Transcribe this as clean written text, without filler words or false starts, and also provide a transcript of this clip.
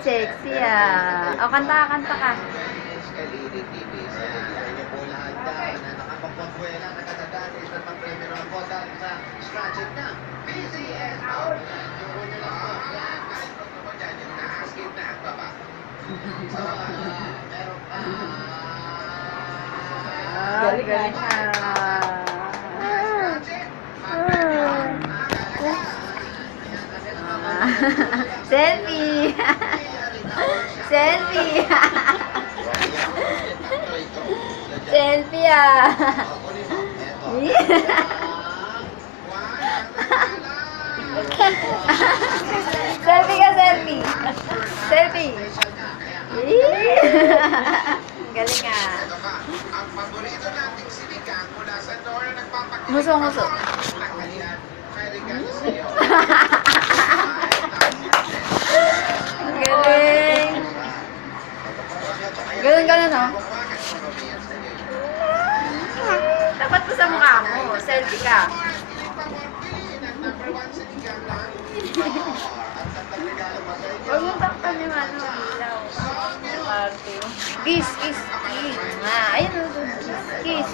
Sexy ah. O, kanta ka. Galing ka. Selfie! Selfie! Selfie ah! Selfie ka, selfie! Selfie! Galing ah! Muso. Galing! Ganun, no? Dapat po sa mukha mo. Selfie ka. Huwag mo takpan yung ano, ilaw. Kiss. Ayun, kiss.